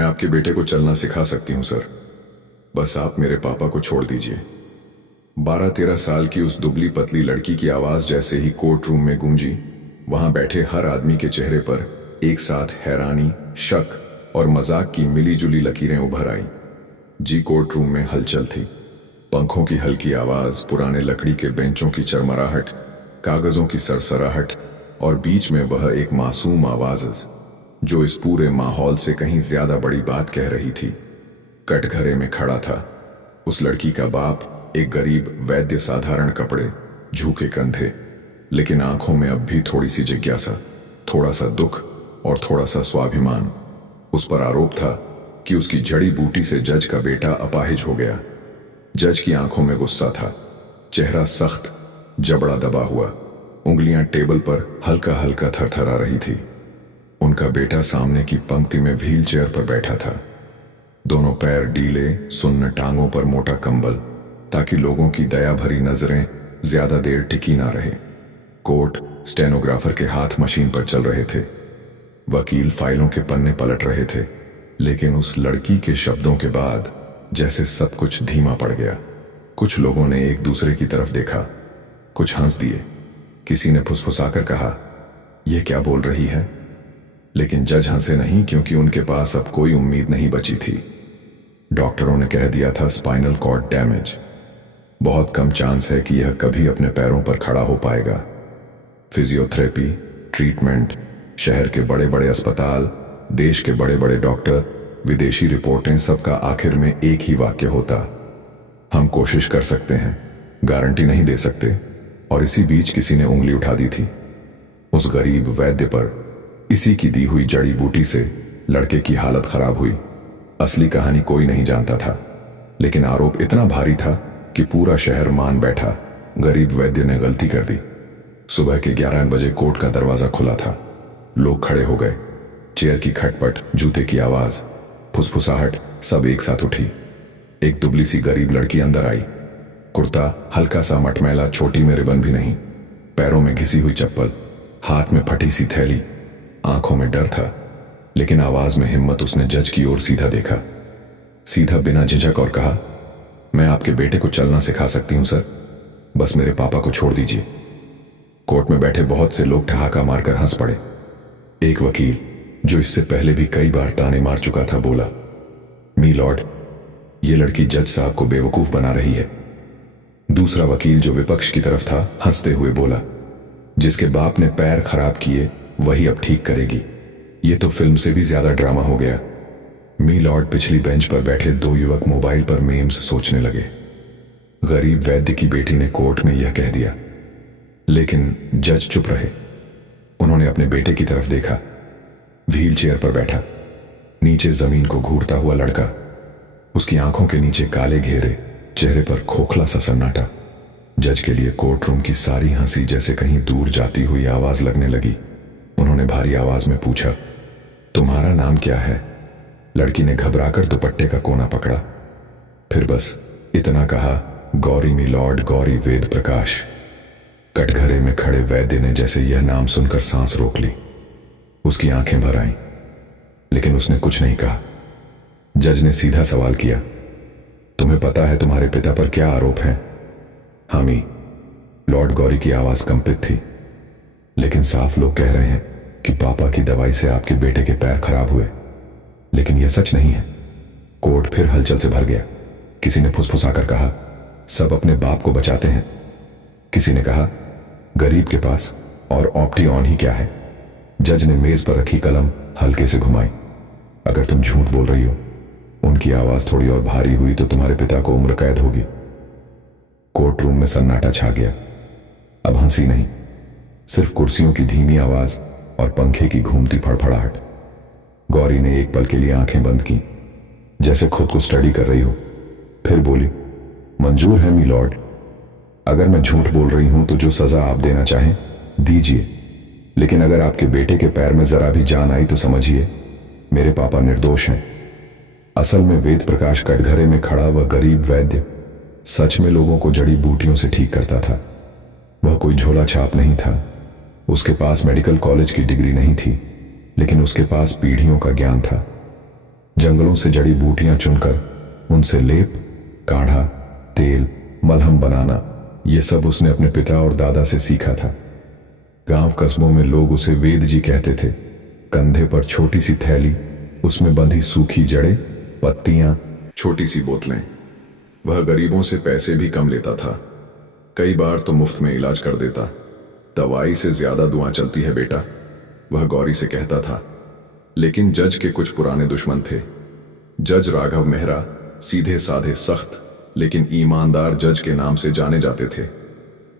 मैं आपके बेटे को चलना सिखा सकती हूँ सर। बस आप मेरे पापा को छोड़ दीजिए। 12-13 साल की उस दुबली पतली लड़की की आवाज जैसे ही कोर्ट रूम में गूंजी, वहां बैठे हर आदमी के चेहरे पर एक साथ हैरानी, शक और मजाक की मिली जुली लकीरें उभर आई। जी, कोर्ट रूम में हलचल थी। पंखों की हल्की आवाज, पुराने लकड़ी के बेंचों की चरमराहट, कागजों की सरसराहट और बीच में वह एक मासूम आवाज जो इस पूरे माहौल से कहीं ज्यादा बड़ी बात कह रही थी। कटघरे में खड़ा था उस लड़की का बाप, एक गरीब वैद्य, साधारण कपड़े, झुके कंधे, लेकिन आंखों में अब भी थोड़ी सी जिज्ञासा, थोड़ा सा दुख और थोड़ा सा स्वाभिमान। उस पर आरोप था कि उसकी जड़ी बूटी से जज का बेटा अपाहिज हो गया। जज की आंखों में गुस्सा था, चेहरा सख्त, जबड़ा दबा हुआ, उंगलियां टेबल पर हल्का हल्का थरथरा रही थी। उनका बेटा सामने की पंक्ति में व्हील चेयर पर बैठा था, दोनों पैर डीले, सुन्न टांगों पर मोटा कंबल, ताकि लोगों की दया भरी नजरें ज्यादा देर टिकी ना रहे। कोर्ट स्टेनोग्राफर के हाथ मशीन पर चल रहे थे, वकील फाइलों के पन्ने पलट रहे थे, लेकिन उस लड़की के शब्दों के बाद जैसे सब कुछ धीमा पड़ गया। कुछ लोगों ने एक दूसरे की तरफ देखा, कुछ हंस दिए, किसी ने फुसफुसाकर कहा, यह क्या बोल रही है? लेकिन जज हंसे नहीं, क्योंकि उनके पास अब कोई उम्मीद नहीं बची थी। डॉक्टरों ने कह दिया था स्पाइनल कॉर्ड डैमेज, बहुत कम चांस है कि यह कभी अपने पैरों पर खड़ा हो पाएगा। फिजियोथेरेपी, ट्रीटमेंट, शहर के बड़े बड़े अस्पताल, देश के बड़े बड़े डॉक्टर, विदेशी रिपोर्टें, सबका आखिर में एक ही वाक्य होता, हम कोशिश कर सकते हैं, गारंटी नहीं दे सकते। और इसी बीच किसी ने उंगली उठा दी थी उस गरीब वैद्य पर। इसी की दी हुई जड़ी बूटी से लड़के की हालत खराब हुई। असली कहानी कोई नहीं जानता था, लेकिन आरोप इतना भारी था कि पूरा शहर मान बैठा, गरीब वैद्य ने गलती कर दी। सुबह के 11 बजे कोर्ट का दरवाजा खुला था। लोग खड़े हो गए, चेयर की खटपट, जूते की आवाज, फुसफुसाहट, सब एक साथ उठी। एक दुबली सी गरीब लड़की अंदर आई, कुर्ता हल्का सा मटमैला, छोटी में रिबन भी नहीं, पैरों में घिसी हुई चप्पल, हाथ में फटी सी थैली, आंखों में डर था, लेकिन आवाज में हिम्मत। उसने जज की ओर सीधा देखा, सीधा बिना झिझक, और कहा, मैं आपके बेटे को चलना सिखा सकती हूं सर, बस मेरे पापा को छोड़ दीजिए। कोर्ट में बैठे बहुत से लोग ठहाका मारकर हंस पड़े। एक वकील, जो इससे पहले भी कई बार ताने मार चुका था, बोला, मी लॉर्ड, ये लड़की जज साहब को बेवकूफ बना रही है। दूसरा वकील, जो विपक्ष की तरफ था, हंसते हुए बोला, जिसके बाप ने पैर खराब किए वही अब ठीक करेगी, ये तो फिल्म से भी ज्यादा ड्रामा हो गया। मी लॉर्ड पिछली बेंच पर बैठे दो युवक मोबाइल पर मेम्स सोचने लगे। गरीब वैद्य की बेटी ने कोर्ट में यह कह दिया, लेकिन जज चुप रहे। उन्होंने अपने बेटे की तरफ देखा, व्हील चेयर पर बैठा, नीचे जमीन को घूरता हुआ लड़का, उसकी आंखों के नीचे काले घेरे, चेहरे पर खोखला सा सन्नाटा। जज के लिए कोर्ट रूम की सारी हंसी जैसे कहीं दूर जाती हुई आवाज लगने लगी। उन्होंने भारी आवाज में पूछा, तुम्हारा नाम क्या है? लड़की ने घबराकर दुपट्टे का कोना पकड़ा, फिर बस इतना कहा, गौरी मी लॉर्ड, गौरी वेद प्रकाश। कटघरे में खड़े वैद्य ने जैसे यह नाम सुनकर सांस रोक ली। उसकी आंखें भर आईं, लेकिन उसने कुछ नहीं कहा। जज ने सीधा सवाल किया, तुम्हें पता है तुम्हारे पिता पर क्या आरोप है? हामी। लॉर्ड गौरी की आवाज कंपित थी, लेकिन साफ लोग कह रहे हैं कि पापा की दवाई से आपके बेटे के पैर खराब हुए, लेकिन यह सच नहीं है। कोर्ट फिर हलचल से भर गया। किसी ने फुसफुसाकर कहा, सब अपने बाप को बचाते हैं। किसी ने कहा, गरीब के पास और ऑप्टी ऑन ही क्या है। जज ने मेज पर रखी कलम हल्के से घुमाई, अगर तुम झूठ बोल रही हो, उनकी आवाज थोड़ी और भारी हुई, तो तुम्हारे पिता को उम्र कैद होगी। कोर्ट रूम में सन्नाटा छा गया। अब हंसी नहीं, सिर्फ कुर्सियों की धीमी आवाज और पंखे की घूमती फड़फड़ाहट। गौरी ने एक पल के लिए आंखें बंद की, जैसे खुद को स्टडी कर रही हो, फिर बोली, मंजूर है मी लॉर्ड, अगर मैं झूठ बोल रही हूं तो जो सजा आप देना चाहें दीजिए, लेकिन अगर आपके बेटे के पैर में जरा भी जान आई तो समझिए मेरे पापा निर्दोष हैं। असल में वेद प्रकाश कटघरे में खड़ा वह गरीब वैद्य सच में लोगों को जड़ी बूटियों से ठीक करता था। वह कोई झोला छाप नहीं था। उसके पास मेडिकल कॉलेज की डिग्री नहीं थी, लेकिन उसके पास पीढ़ियों का ज्ञान था। जब जंगलों से जड़ी बूटियां चुनकर उनसे लेप, काढ़ा, तेल, मलहम बनाना, ये सब उसने अपने पिता और दादा से सीखा था। गांव कस्बों में लोग उसे वेद जी कहते थे। कंधे पर छोटी सी थैली, उसमें बंधी सूखी जड़ें, पत्तियां, छोटी सी बोतलें। वह गरीबों से पैसे भी कम लेता था, कई बार तो मुफ्त में इलाज कर देता। दवाई से ज्यादा दुआ चलती है बेटा, वह गौरी से कहता था। लेकिन जज के कुछ पुराने दुश्मन थे। जज राघव मेहरा सीधे साधे सख्त लेकिन ईमानदार जज के नाम से जाने जाते थे।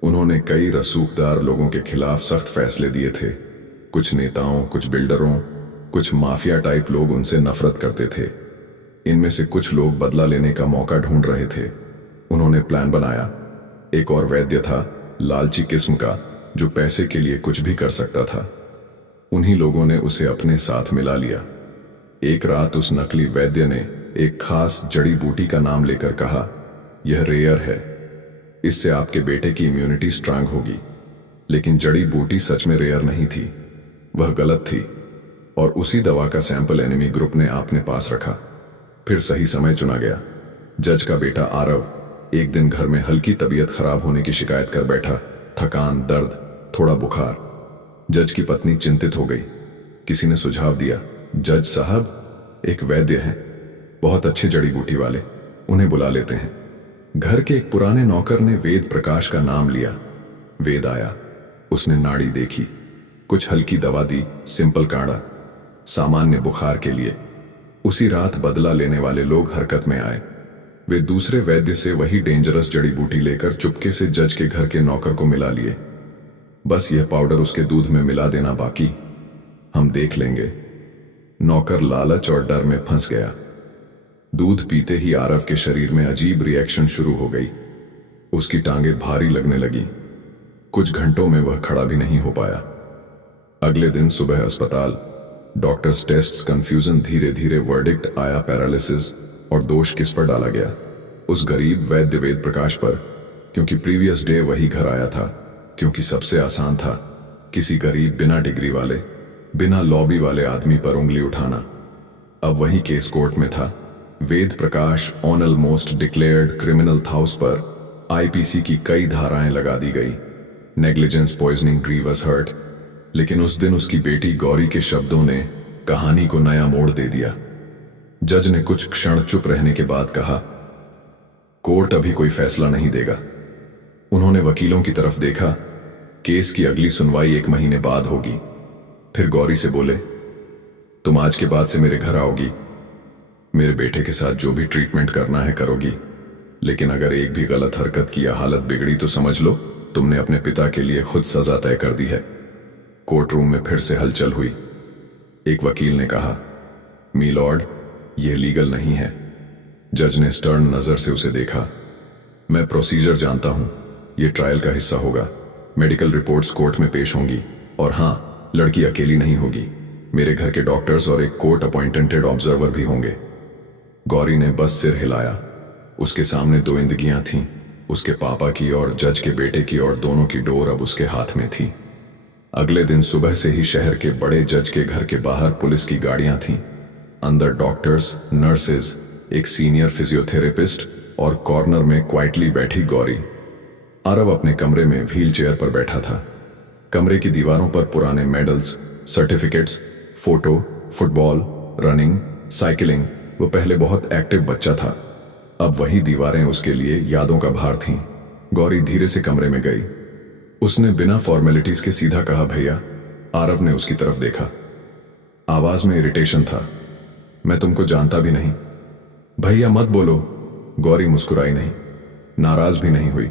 उन्होंने कई रसूखदार लोगों के खिलाफ सख्त फैसले दिए थे। कुछ नेताओं, कुछ बिल्डरों, कुछ माफिया टाइप लोग उनसे नफरत करते थे। इनमें से कुछ लोग बदला लेने का मौका ढूंढ रहे थे। उन्होंने प्लान बनाया। एक और वैद्य था, लालची किस्म का, जो पैसे के लिए कुछ भी कर सकता था। उन्हीं लोगों ने उसे अपने साथ मिला लिया। एक रात उस नकली वैद्य ने एक खास जड़ी बूटी का नाम लेकर कहा, यह रेयर है, इससे आपके बेटे की इम्यूनिटी स्ट्रांग होगी। लेकिन जड़ी बूटी सच में रेयर नहीं थी, वह गलत थी। और उसी दवा का सैंपल एनिमी ग्रुप ने अपने पास रखा। फिर सही समय चुना गया। जज का बेटा आरव एक दिन घर में हल्की तबीयत खराब होने की शिकायत कर बैठा। थकान, दर्द, थोड़ा बुखार। जज की पत्नी चिंतित हो गई। किसी ने सुझाव दिया, जज साहब एक वैद्य हैं, बहुत अच्छे जड़ी बूटी वाले, उन्हें बुला लेते हैं। घर के एक पुराने नौकर ने वेद प्रकाश का नाम लिया। वेद आया, उसने नाड़ी देखी, कुछ हल्की दवा दी, सिंपल काढ़ा, सामान्य बुखार के लिए। उसी रात बदला लेने वाले लोग हरकत में आए। वे दूसरे वैद्य से वही डेंजरस जड़ी बूटी लेकर चुपके से जज के घर के नौकर को मिला लिए। बस यह पाउडर उसके दूध में मिला देना बाकी, हम देख लेंगे। नौकर लालच और डर में फंस गया। दूध पीते ही आरव के शरीर में अजीब रिएक्शन शुरू हो गई। उसकी टांगें भारी लगने लगी। कुछ घंटों में वह खड़ा भी नहीं हो पाया। अगले दिन सुबह अस्पताल, डॉक्टर्स टेस्ट्स, कंफ्यूजन, धीरे धीरे वर्डिक्ट आया पैरालिसिस। और दोष किस पर डाला गया? उस गरीब वैद्य वेद प्रकाश पर, क्योंकि प्रीवियस डे वही घर आया था, क्योंकि सबसे आसान था किसी गरीब बिना डिग्री वाले, बिना लॉबी वाले आदमी पर उंगली उठाना। अब वही केस कोर्ट में था। Ved Prakash on almost declared criminal था। उस पर आईपीसी की कई धाराएं लगा दी गई, नेग्लिजेंस, पॉइजनिंग, ग्रीवस हर्ट। लेकिन उस दिन उसकी बेटी गौरी के शब्दों ने कहानी को नया मोड़ दे दिया। जज ने कुछ क्षण चुप रहने के बाद कहा, कोर्ट अभी कोई फैसला नहीं देगा। उन्होंने वकीलों की तरफ देखा। केस की अगली सुनवाई 1 महीने बाद होगी। फिर गौरी से बोले, तुम आज के बाद से मेरे घर आओगी, मेरे बेटे के साथ जो भी ट्रीटमेंट करना है करोगी। लेकिन अगर एक भी गलत हरकत की या हालत बिगड़ी तो समझ लो तुमने अपने पिता के लिए खुद सजा तय कर दी है। कोर्ट रूम में फिर से हलचल हुई। एक वकील ने कहा, मी लॉर्ड, यह लीगल नहीं है। जज ने स्टर्न नजर से उसे देखा। मैं प्रोसीजर जानता हूं, यह ट्रायल का हिस्सा होगा। मेडिकल रिपोर्ट्स कोर्ट में पेश होंगी। और हां, लड़की अकेली नहीं होगी, मेरे घर के डॉक्टर्स और एक कोर्ट अपॉइंटेड ऑब्जर्वर भी होंगे। गौरी ने बस सिर हिलाया। उसके सामने 2 इंदगियां थीं, उसके पापा की और जज के बेटे की, और दोनों की डोर अब उसके हाथ में थी। अगले दिन सुबह से ही शहर के बड़े जज के घर के बाहर पुलिस की गाड़ियां थीं। अंदर डॉक्टर्स, नर्सेज, एक सीनियर फिजियोथेरेपिस्ट और कॉर्नर में क्वाइटली बैठी गौरी। आरव अपने कमरे में व्हील चेयर पर बैठा था। कमरे की दीवारों पर पुराने medals, certificates, photo, football, running, cycling. वो पहले बहुत एक्टिव बच्चा था, अब वही दीवारें उसके लिए यादों का भार थीं। गौरी धीरे से कमरे में गई। उसने बिना फॉर्मेलिटीज के सीधा कहा, भैया। आरव ने उसकी तरफ देखा। आवाज में इरिटेशन था। मैं तुमको जानता भी नहीं। भैया मत बोलो। गौरी मुस्कुराई नहीं, नाराज भी नहीं हुई।